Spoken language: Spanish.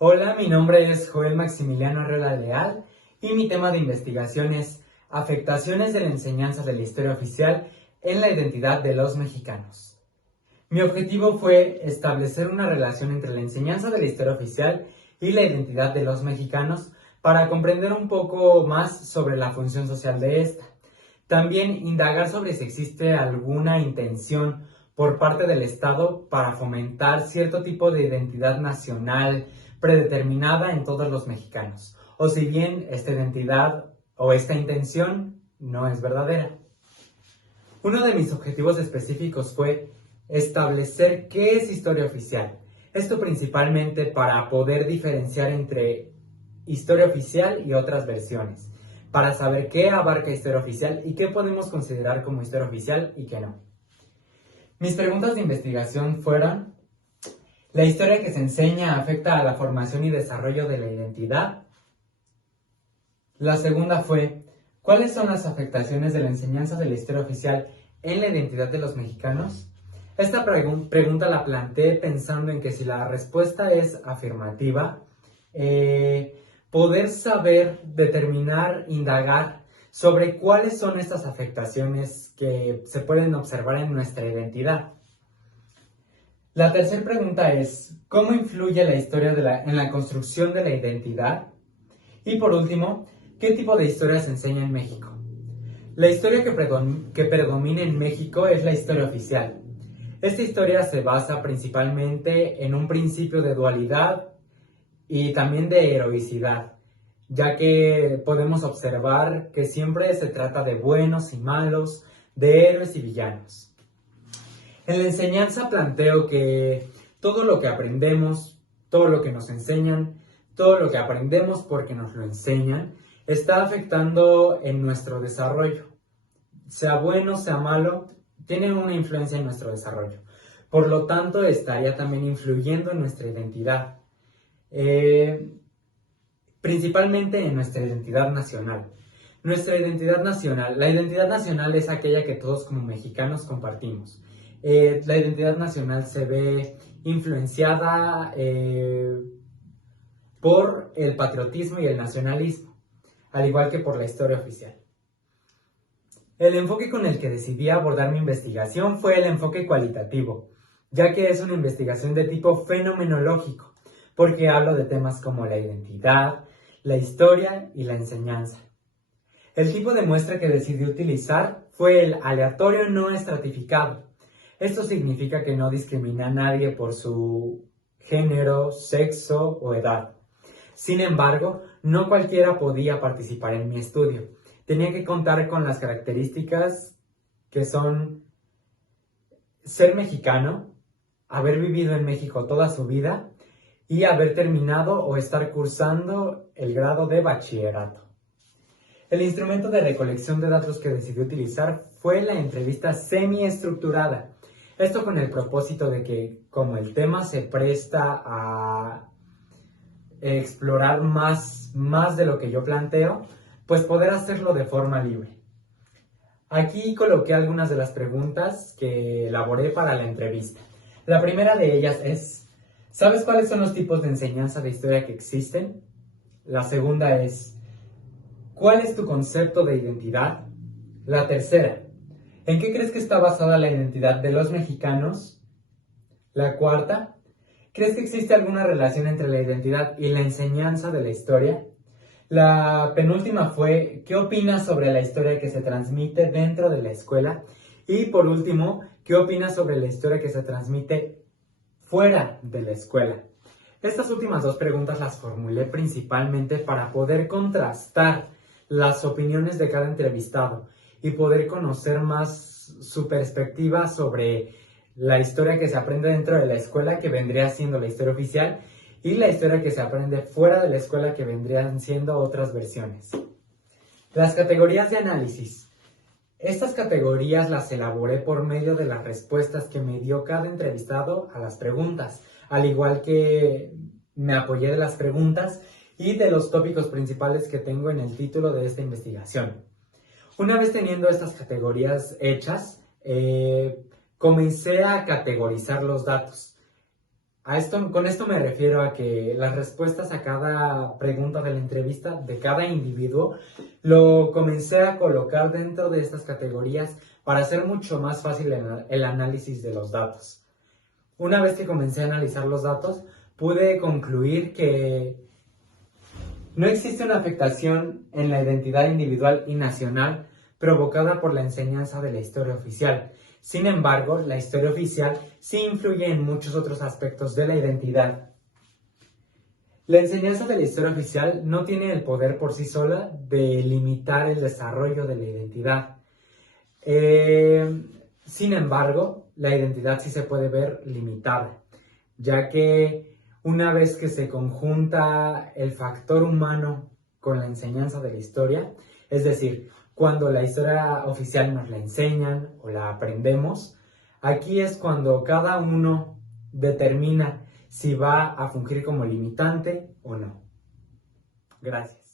Hola, mi nombre es Joel Maximiliano Arreola Leal y mi tema de investigación es afectaciones de la enseñanza de la historia oficial en la identidad de los mexicanos. Mi objetivo fue establecer una relación entre la enseñanza de la historia oficial y la identidad de los mexicanos para comprender un poco más sobre la función social de esta. También indagar sobre si existe alguna intención por parte del Estado para fomentar cierto tipo de identidad nacional predeterminada en todos los mexicanos, o si bien esta identidad o esta intención no es verdadera. Uno de mis objetivos específicos fue establecer qué es historia oficial. Esto principalmente para poder diferenciar entre historia oficial y otras versiones, para saber qué abarca historia oficial y qué podemos considerar como historia oficial y qué no. Mis preguntas de investigación fueron: ¿la historia que se enseña afecta a la formación y desarrollo de la identidad? La segunda fue: ¿cuáles son las afectaciones de la enseñanza de la historia oficial en la identidad de los mexicanos? Esta pregunta la planteé pensando en que si la respuesta es afirmativa, poder saber, determinar, indagar sobre cuáles son estas afectaciones que se pueden observar en nuestra identidad. La tercera pregunta es: ¿cómo influye la historia en la construcción de la identidad? Y por último, ¿qué tipo de historia se enseña en México? La historia que predomina en México es la historia oficial. Esta historia se basa principalmente en un principio de dualidad y también de heroicidad, ya que podemos observar que siempre se trata de buenos y malos, de héroes y villanos. En la enseñanza planteo que todo lo que aprendemos, todo lo que nos enseñan, todo lo que aprendemos porque nos lo enseñan, está afectando en nuestro desarrollo. Sea bueno, sea malo, tiene una influencia en nuestro desarrollo. Por lo tanto, estaría también influyendo en nuestra identidad. Principalmente en nuestra identidad nacional. Nuestra identidad nacional, la identidad nacional es aquella que todos como mexicanos compartimos. La identidad nacional se ve influenciada por el patriotismo y el nacionalismo, al igual que por la historia oficial. El enfoque con el que decidí abordar mi investigación fue el enfoque cualitativo, ya que es una investigación de tipo fenomenológico, porque hablo de temas como la identidad, la historia y la enseñanza. El tipo de muestra que decidí utilizar fue el aleatorio no estratificado. Esto significa que no discrimina a nadie por su género, sexo o edad. Sin embargo, no cualquiera podía participar en mi estudio. Tenía que contar con las características que son ser mexicano, haber vivido en México toda su vida y haber terminado o estar cursando el grado de bachillerato. El instrumento de recolección de datos que decidí utilizar fue la entrevista semiestructurada. Esto con el propósito de que, como el tema se presta a explorar más de lo que yo planteo, pues poder hacerlo de forma libre. Aquí coloqué algunas de las preguntas que elaboré para la entrevista. La primera de ellas es: ¿sabes cuáles son los tipos de enseñanza de historia que existen? La segunda es: ¿cuál es tu concepto de identidad? La tercera: ¿en qué crees que está basada la identidad de los mexicanos? La cuarta: ¿crees que existe alguna relación entre la identidad y la enseñanza de la historia? La penúltima fue: ¿qué opinas sobre la historia que se transmite dentro de la escuela? Y por último, ¿qué opinas sobre la historia que se transmite fuera de la escuela? Estas últimas dos preguntas las formulé principalmente para poder contrastar las opiniones de cada entrevistado y poder conocer más su perspectiva sobre la historia que se aprende dentro de la escuela, que vendría siendo la historia oficial, y la historia que se aprende fuera de la escuela, que vendrían siendo otras versiones. Las categorías de análisis. Estas categorías las elaboré por medio de las respuestas que me dio cada entrevistado a las preguntas, al igual que me apoyé de las preguntas y de los tópicos principales que tengo en el título de esta investigación. Una vez teniendo estas categorías hechas, comencé a categorizar los datos. Con esto me refiero a que las respuestas a cada pregunta de la entrevista de cada individuo lo comencé a colocar dentro de estas categorías para hacer mucho más fácil el análisis de los datos. Una vez que comencé a analizar los datos, pude concluir que no existe una afectación en la identidad individual y nacional provocada por la enseñanza de la historia oficial. Sin embargo, la historia oficial sí influye en muchos otros aspectos de la identidad. La enseñanza de la historia oficial no tiene el poder por sí sola de limitar el desarrollo de la identidad. Sin embargo, la identidad sí se puede ver limitada, ya que una vez que se conjunta el factor humano con la enseñanza de la historia, es decir, cuando la historia oficial nos la enseñan o la aprendemos, aquí es cuando cada uno determina si va a fungir como limitante o no. Gracias.